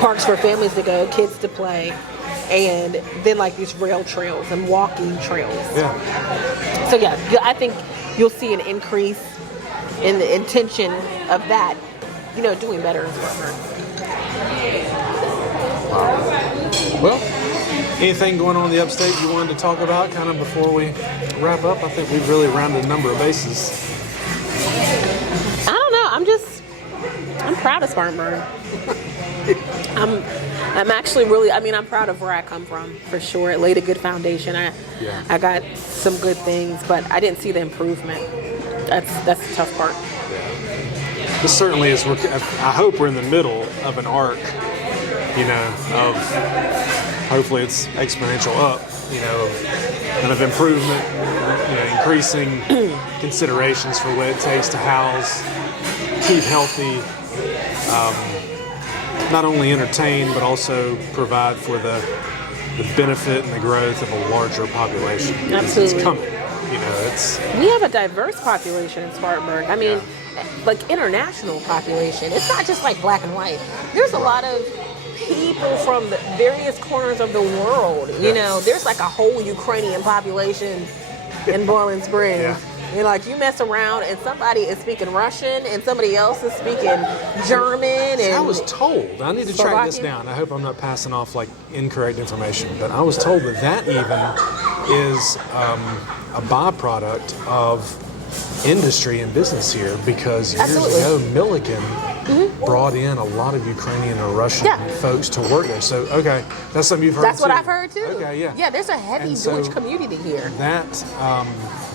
parks for families to go, kids to play, and then these rail trails and walking trails. Yeah. So yeah, I think you'll see an increase in the intention of that, doing better in Spartanburg. Well, anything going on in the upstate you wanted to talk about kind of before we wrap up? I think we've really rounded a number of bases. I don't know. I'm proud of Spartanburg. I'm actually really, I'm proud of where I come from, for sure. It laid a good foundation. I got some good things, but I didn't see the improvement. That's the tough part. this certainly is. I hope we're in the middle of an arc, of hopefully it's exponential up, of improvement, increasing considerations for what it takes to house, keep healthy, not only entertain, but also provide for the benefit and the growth of a larger population. Absolutely. It's coming. We have a diverse population in Spartanburg. I mean, like international population. It's not just like black and white. There's a lot of people from the various corners of the world. There's like a whole Ukrainian population in Boiling Springs. Yeah. You mess around and somebody is speaking Russian and somebody else is speaking German. And I was told, I need to track this down. I hope I'm not passing off like incorrect information, but I was told that even is a byproduct of industry and business here, because years ago Milliken brought in a lot of Ukrainian or Russian folks to work there. So, okay, that's something you've heard That's too. what I've heard too. Okay, yeah. Yeah, there's a heavy Deutsch community here. That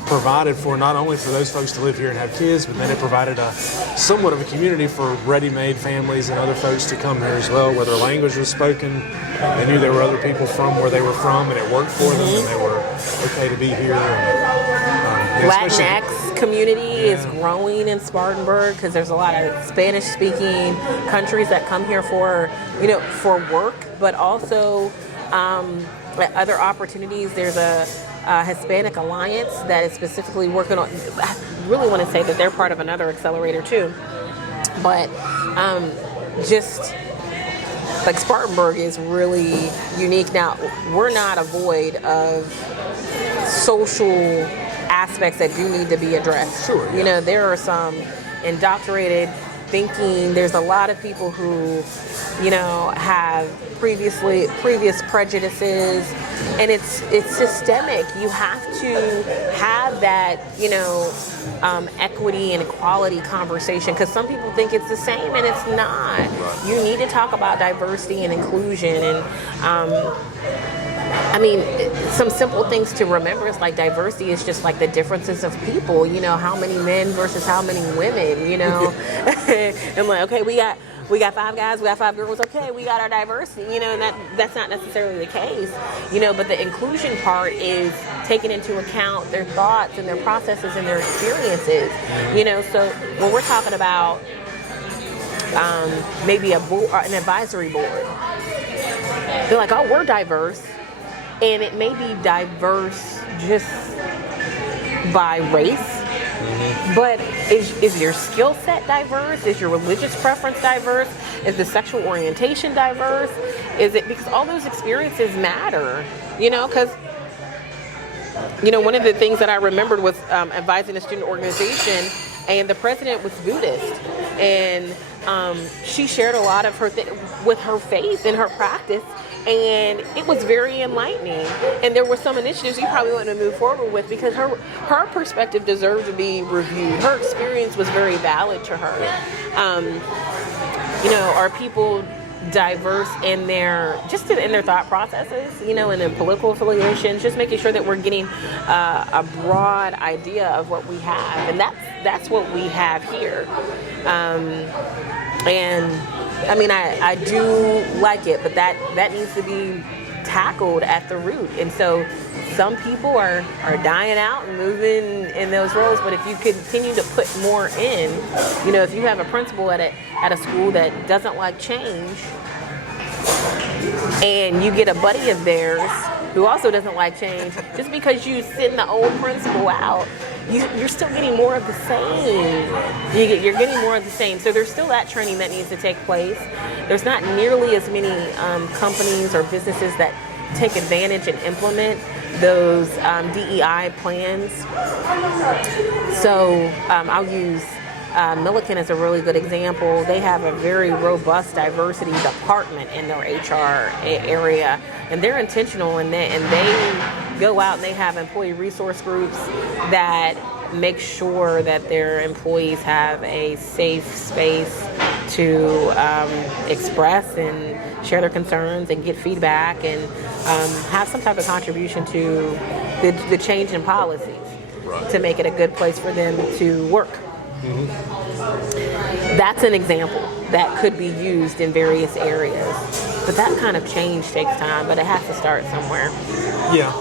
provided for not only for those folks to live here and have kids, but then it provided somewhat of a community for ready-made families and other folks to come here as well, where their language was spoken. They knew there were other people from where they were from, and it worked for them, and they were okay to be here. Latinx community is growing in Spartanburg because there's a lot of Spanish-speaking countries that come here for work, but also other opportunities. There's a Hispanic Alliance that is specifically working on. I really want to say that they're part of another accelerator too, but just like Spartanburg is really unique. Now, we're not void of social aspects that do need to be addressed. Sure. Yeah. There are some indoctrinated thinking. There's a lot of people who, have previous prejudices, and it's systemic. You have to have that, equity and equality conversation, because some people think it's the same and it's not. Right. You need to talk about diversity and inclusion, and some simple things to remember is like diversity is just like the differences of people, how many men versus how many women, and like, okay, we got 5 guys, we got 5 girls, okay, we got our diversity, and that's not necessarily the case, but the inclusion part is taking into account their thoughts and their processes and their experiences, so when we're talking about maybe an advisory board, they're like, oh, we're diverse. And it may be diverse just by race, but is your skill set diverse? Is your religious preference diverse? Is the sexual orientation diverse? Is it, because all those experiences matter, because one of the things that I remembered was advising a student organization, and the president was Buddhist, and she shared a lot of her with her faith and her practice. And it was very enlightening. And there were some initiatives you probably wouldn't have moved forward with because her perspective deserved to be reviewed. Her experience was very valid to her. Are people diverse in their thought processes, in their political affiliations, just making sure that we're getting a broad idea of what we have. And that's what we have here. I do like it, but that needs to be tackled at the root. And so some people are dying out and moving in those roles, but if you continue to put more in, if you have a principal at a school that doesn't like change, and you get a buddy of theirs who also doesn't like change, just because you send the old principal out, you're still getting more of the same. You're getting more of the same. So there's still that training that needs to take place. There's not nearly as many companies or businesses that take advantage and implement those DEI plans. So I'll use Milliken is a really good example. They have a very robust diversity department in their HR area, and they're intentional in that, and they go out and they have employee resource groups that make sure that their employees have a safe space to express and share their concerns and get feedback and have some type of contribution to the change in policies to make it a good place for them to work. That's an example that could be used in various areas. But that kind of change takes time, but it has to start somewhere. Yeah.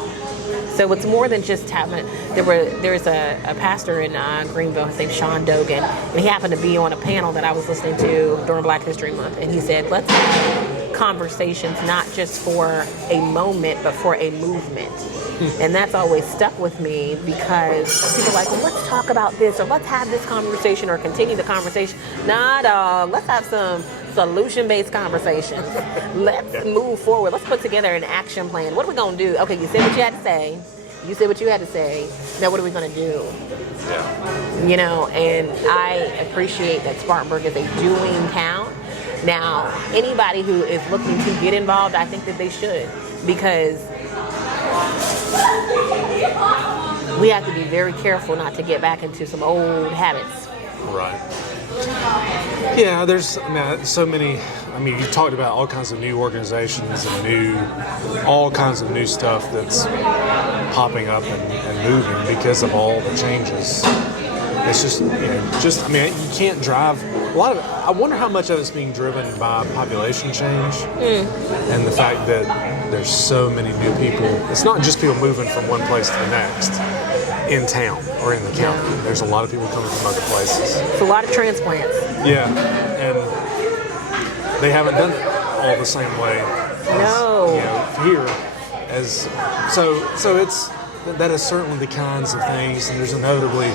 So it's more than just having. There's a pastor in Greenville, his name's Sean Dogan, and he happened to be on a panel that I was listening to during Black History Month, and he said, let's have conversations not just for a moment, but for a movement. And that's always stuck with me because people are like, well, let's talk about this, or let's have this conversation, or continue the conversation. Nah, dog, let's have some solution-based conversations. Let's move forward. Let's put together an action plan. What are we going to do? Okay, you said what you had to say. You said what you had to say. Now what are we going to do? Yeah. You know, and I appreciate that Spartanburg is a doing town. Now, anybody who is looking to get involved, I think that they should, because we have to be very careful not to get back into some old habits. Right. Yeah, there's so many. I mean, you talked about all kinds of new organizations and all kinds of new stuff that's popping up and moving because of all the changes. It's just, I mean, you can't drive. A lot of it, I wonder how much of it's being driven by population change and the fact that there's so many new people. It's not just people moving from one place to the next in town or in the county. There's a lot of people coming from other places. It's a lot of transplants. Yeah, and they haven't done it all the same way. Here as so it's. That is certainly the kinds of things, and there's inevitably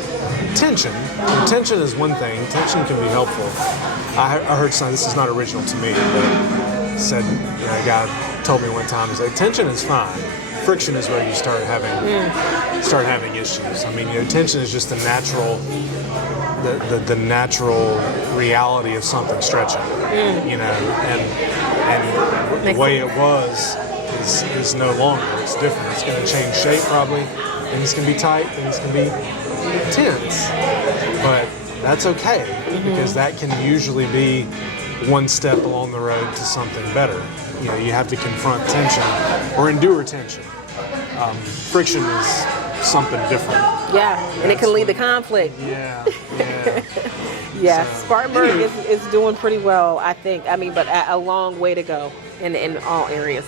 tension. And tension is one thing. Tension can be helpful. I heard something, this is not original to me, but said, a guy told me one time, he said, tension is fine. Friction is where you start having issues. I mean, tension is just the natural reality of something stretching. And the way it was is no longer. It's different. It's going to change shape probably. Things can be tight. Things can be tense. But that's okay because that can usually be one step along the road to something better. You have to confront tension or endure tension. Friction is something different. Yeah, and it can lead to conflict. Yeah. Yeah, so, Spartanburg is doing pretty well, I think. I mean, but a long way to go in all areas.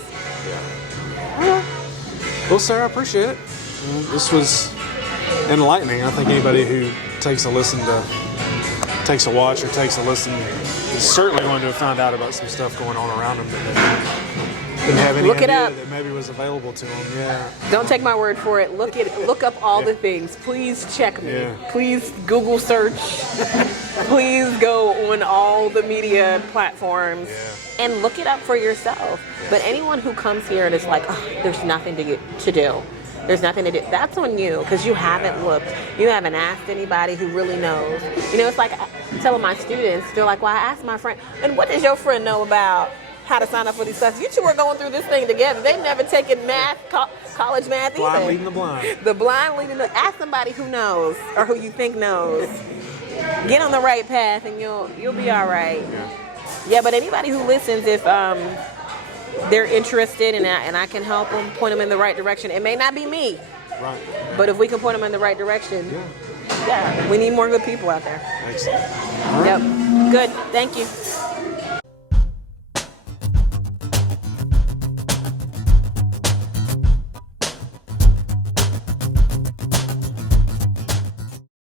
Yeah. Well, Sarah, I appreciate it. This was enlightening. I think anybody who takes a watch or takes a listen is certainly going to have found out about some stuff going on around them that didn't have any idea that maybe was available to them. Yeah. Don't take my word for it. Look up all the things. Please check me. Yeah. Please Google search. Please go on all the media platforms and look it up for yourself. But anyone who comes here and is like, there's nothing to do. There's nothing to do. That's on you because you haven't looked. You haven't asked anybody who really knows. It's like telling my students, they're like, well, I asked my friend, and what does your friend know about how to sign up for these classes? You two are going through this thing together. They've never taken math, college math either. Blind leading the blind. The blind leading the. Ask somebody who knows or who you think knows. Get on the right path and you'll be all right. Yeah, but anybody who listens, if they're interested and I can help them, point them in the right direction. It may not be me, right? But if we can point them in the right direction, we need more good people out there. Excellent. Yep. Good. Thank you.